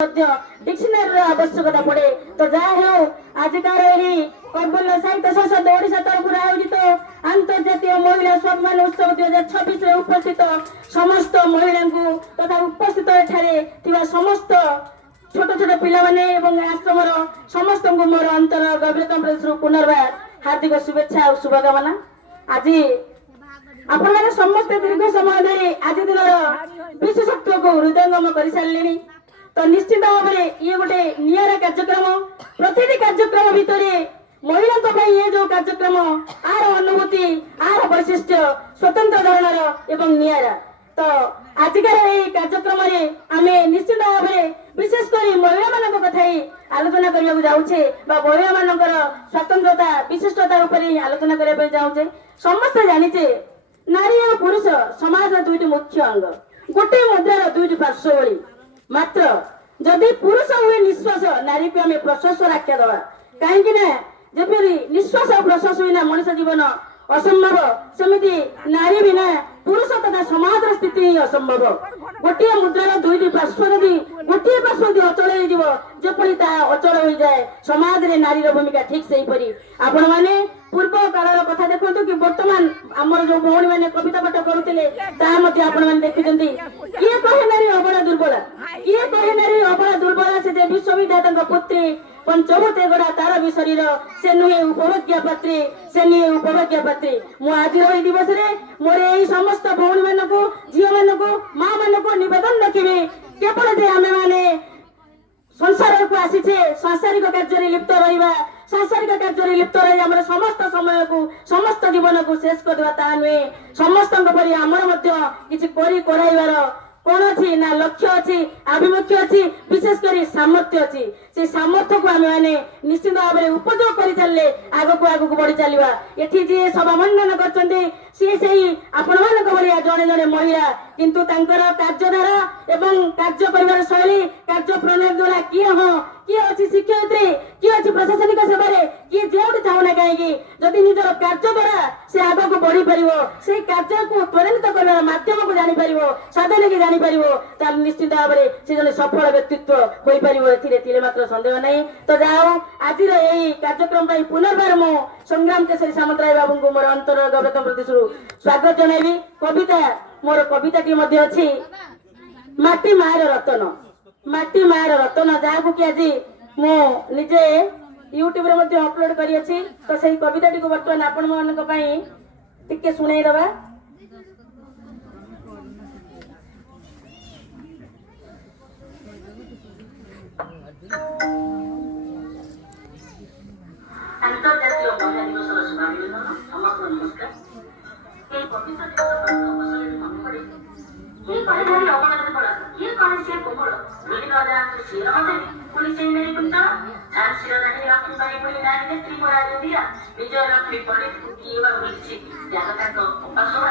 Dictionary आवश्यकता पड़े तो जहाँ आजिकार कबल साहित्य संसद ओडिशा तरफ आयोजित अंतर्जातीय महिला सम्मान उत्सव 2026 उपस्थित समस्त महिला तथा उपस्थित समस्त छोट छोट पिला आश्रम समस्त मोर अंतर गभीरतम प्रदेश पुनर्बार हार्दिक शुभेच्छा और शुभकामना। आज आपण मैंने समस्त दीर्घ समय धरी आज दिन विशेषत्व को हृदयंगम कर सारे तो निश्चित भाव में ये गोटे निरा कार्यक्रम प्रति कार्यक्रम भितर महिला ये जो कार्यक्रम आर अनुभूति आर वैशिष्ट स्वतंत्र धरण एवं निरा तो आजिकार कार्यक्रम आम निश्चित भाव में विशेषकर महिला मान कथा आलोचना करने जाऊे महिला मान स्वतंत्रता विशिष्टता आलोचना करने जाऊे समस्त जानीचे नारी और पुरुष समाज दुईट मुख्य अंग गोटे मुद्रार दुईट पार्श्व मात्र जदि पुरुष हुए निश्वास नारी को आम प्रश्वास आख्या दवा कहीं जपरी निश्वास और प्रश्वास बिना मनुष्य जीवन असंभव सेमती नारी बिना पुरुष तथा समाज स्थिति ही असंभव गोटे मुद्रार दुईटी पार्श्व यदि गोटे पार्श्व यदि अचल होपरी अचल हो जाए समाज रे नारी भूमिका ठीक से हीपरी आपण मैंने पूर्व कालर कथा देखो कि बर्तमान आमर जो भौणी मैंने कविता पाठ करुले देखी किए कहे नारी अबला दुर्बला किए कहे नारी अबला दुर्बला से विश्वविद्यालय पुत्री पंचभूत गड़ा तार भी शरीर से नुहे उपभोग्य पात्री से नुहे उपभोग्य पात्री मु आज दिवस मोर यही समस्त भौणी मान को झील मान को माँ मान को नवेदन रखिए केवल जे आमे माने संसार को आसीचे सांसारिक कार्य लिप्त रहा सांसारिक कार्य लिप्त रही आम समस्त समय को समस्त जीवन को शेष करवा ता नुहे समस्त परी आमर किसी कराइबार कौन अच्छी ना लक्ष्य अच्छी आभिमुख्य अच्छी विशेषकर सामर्थ्य अच्छी से सामर्थ्य को आम मैंने निश्चित भाव में उपयोग कर चलले आग को बढ़ी चलवा ये जी सभा मंडन कर आपण मान भाया जड़े जड़े महिला किंतु कार्यधारा एवं कार्य कर शैली कार्य प्रणाली द्वारा किए हाँ किए अच्छी शिक्षयित्री किए अच्छी प्रशासनिक सेवार किए जो चाहूना कहीं जदि निजर कार्य द्वारा से आग को बढ़ी पार से कार्य को त्वरित कर मध्यम को जापर साधन की जापर निश्चित भाव में से जन सफल व्यक्तित्व हो पार मात्र सन्देह नहीं तो जाओ आज यही कार्यक्रम पुनर्बार मो संग्राम केसरी सामंतराय बाबू को मोर अंतर गौरतम प्रदेश स्वागत जनइबी कविता मोर कविता टी मध्य अछि माटी मार रतन जहाँ कि आज मु निजे यूट्यूब रे मध्य अपलोड करी अछि तो सही कविता टी को वर्तमान आपण मानक पई टिके सुनाई दबा। अंतर्जातीय महिला दिवस शुभाभिनंदन समस्त नमस्कार। ये पवित्र दिवस अवसर मन पड़े ये कहे अवनति पड़ा ये कहे से कोमल भूली न जाए शिर मते पुलिस मेरी कुंता जान शिर नहीं रखी पाई बोली नारी नेत्री परा दिया विजय लक्ष्मी पंडित को किए बा भूलछि जागता को उपासना